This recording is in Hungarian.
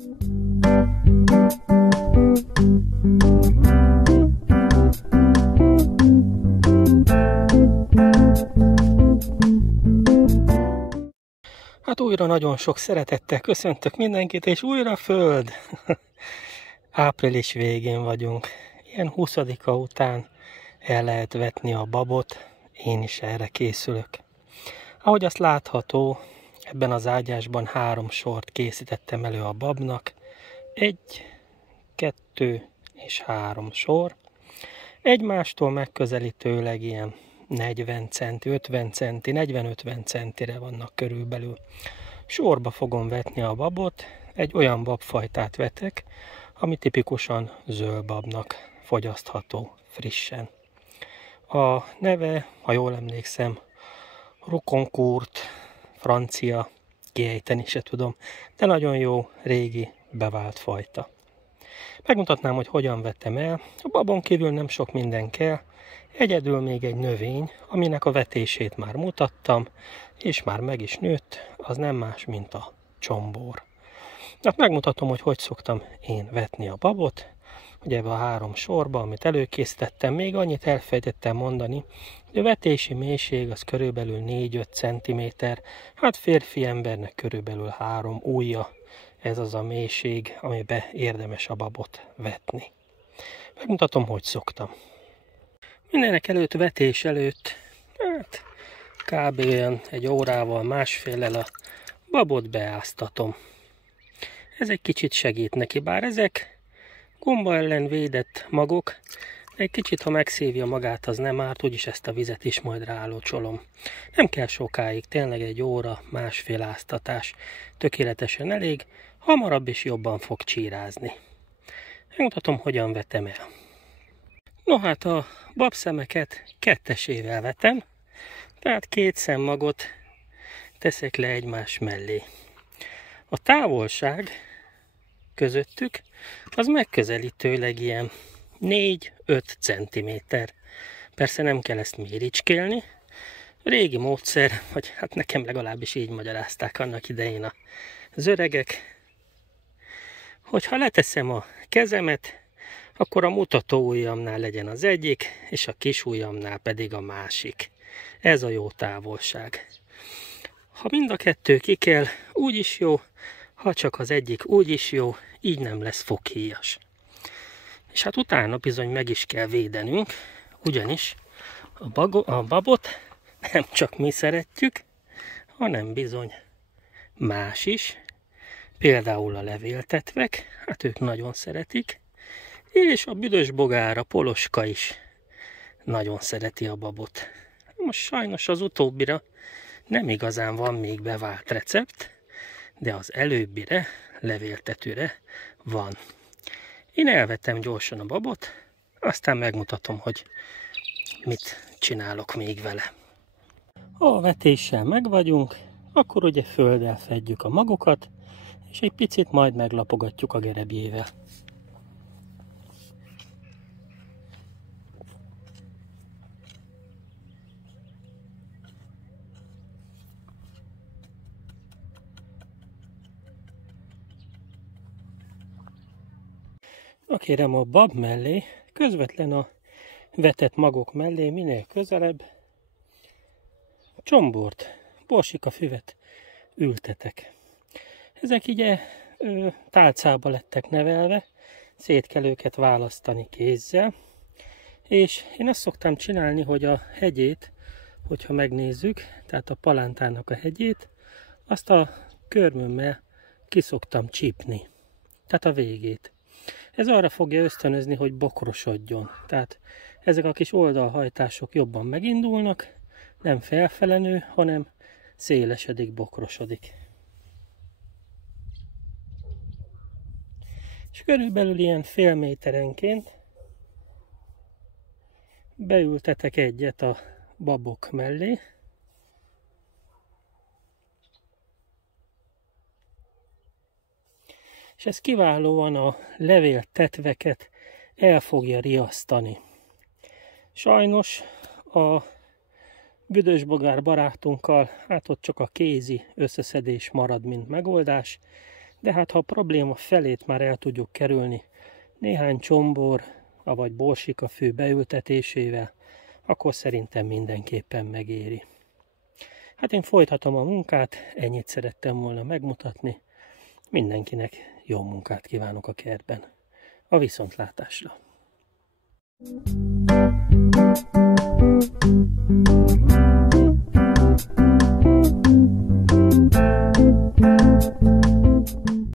Hát újra nagyon sok szeretettel köszöntök mindenkit, és újra föld! Április végén vagyunk. Ilyen 20-a után el lehet vetni a babot, én is erre készülök. Ahogy azt látható, ebben az ágyásban 3 sort készítettem elő a babnak. 1, 2 és 3 sor. Egymástól megközelítőleg ilyen 40 centi, 50 centi, 40-50 centire vannak körülbelül. Sorba fogom vetni a babot, egy olyan babfajtát vetek, ami tipikusan zöldbabnak fogyasztható frissen. A neve, ha jól emlékszem, Ruconcourt, francia, kiejteni se tudom, de nagyon jó, régi, bevált fajta. Megmutatnám, hogy hogyan vettem el. A babon kívül nem sok minden kell, egyedül még egy növény, aminek a vetését már mutattam, és már meg is nőtt, az nem más, mint a csombor. Hát megmutatom, hogy szoktam én vetni a babot. Ugye ebbe a 3 sorba, amit előkészítettem, még annyit elfelejtettem mondani, hogy a vetési mélység az körülbelül 4-5 cm, hát férfi embernek körülbelül 3 ujja. Ez az a mélység, amiben érdemes a babot vetni. Megmutatom, hogy szoktam. Mindenek előtt, vetés előtt, hát kb. Egy órával, másféllel a babot beáztatom. Ez egy kicsit segít neki, bár ezek gomba ellen védett magok, de egy kicsit, ha megszívja magát, az nem árt, úgyis ezt a vizet is majd rálocsolom. Nem kell sokáig, tényleg egy óra, másfél áztatás tökéletesen elég, hamarabb is jobban fog csírázni. Megmutatom, hogyan vetem el. No hát a babszemeket 2-esével vetem, tehát 2 szemmagot teszek le egymás mellé. A távolság közöttük az megközelítőleg ilyen 4-5 cm. Persze nem kell ezt méricskélni. Régi módszer, vagy hát nekem legalábbis így magyarázták annak idején az öregek, hogyha leteszem a kezemet, akkor a mutató ujjamnál legyen az egyik, és a kis ujjamnál pedig a másik. Ez a jó távolság. Ha mind a 2 ki kell, úgy is jó, ha csak az egyik, úgy is jó, így nem lesz foghíjas. És hát utána bizony meg is kell védenünk, ugyanis a babot nem csak mi szeretjük, hanem bizony más is. Például a levéltetvek, hát ők nagyon szeretik, és a büdös bogár, a poloska is nagyon szereti a babot. Most sajnos az utóbbira nem igazán van még bevált recept, de az előbbire, levéltetőre van. Én elvettem gyorsan a babot, aztán megmutatom, hogy mit csinálok még vele. Ha a vetéssel meg vagyunk, akkor ugye földdel fedjük a magokat, és egy picit majd meglapogatjuk a gerebjével. Kérem a bab mellé, közvetlen a vetett magok mellé, minél közelebb, csombort, borsikafüvet ültetek. Ezek ugye tálcába lettek nevelve, szét kell őket választani kézzel, és én azt szoktam csinálni, hogy a hegyét, hogyha megnézzük, tehát a palántának a hegyét, azt a körmömmel kiszoktam csípni, tehát a végét. Ez arra fogja ösztönözni, hogy bokrosodjon. Tehát ezek a kis oldalhajtások jobban megindulnak, nem felfele nő, hanem szélesedik, bokrosodik. És körülbelül ilyen fél méterenként beültetek egyet a babok mellé. És ez kiválóan a levéltetveket el fogja riasztani. Sajnos a büdösbogár barátunkkal, hát ott csak a kézi összeszedés marad, mint megoldás, De hát ha a probléma felét már el tudjuk kerülni néhány csombor, avagy borsikafű beültetésével, akkor szerintem mindenképpen megéri. Hát én folytatom a munkát, ennyit szerettem volna megmutatni. Mindenkinek jó munkát kívánok a kertben. A viszontlátásra!